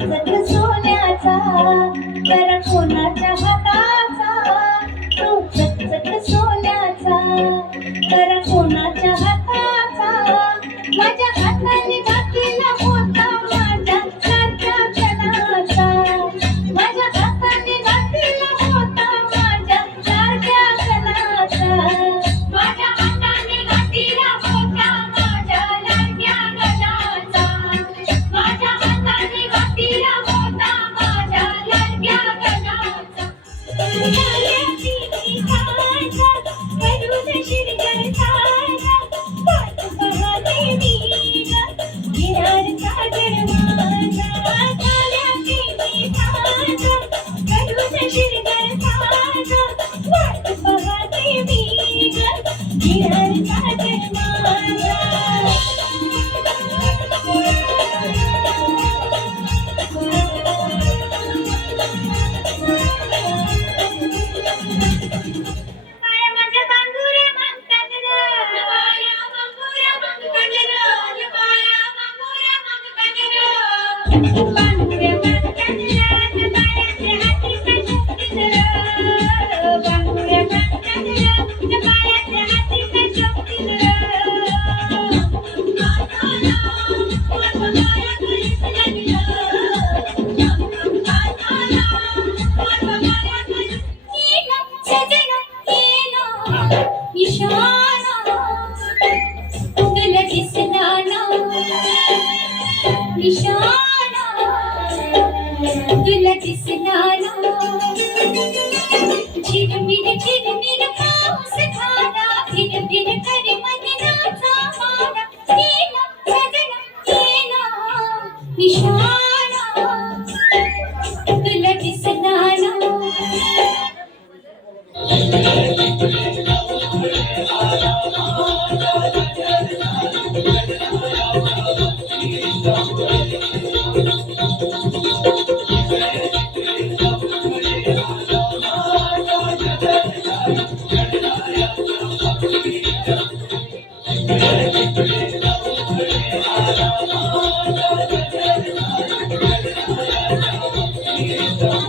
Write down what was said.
चकचक सोन्याचा जरा कोणाच्या हाताचा तो चकचक सोन्याचा जरा कोणाच्या हाताचा माझ्या हाताने घातलेला होता माझ्या सारख्या कणाचा माझ्या हाताने घातलेला होता माझ्या सारख्या कणाचा माझ्या हाताने घातलेला होता माझ्या लाडक्या कणाचा माझ्या हाताने घातलेला होता माझ्या लाडक्या कणाचा तुला दिसला झिरमिर पाऊस झाला फिर कर मदनाचा मारा केला सजना केला निशाणा तुला दिसला Thank you.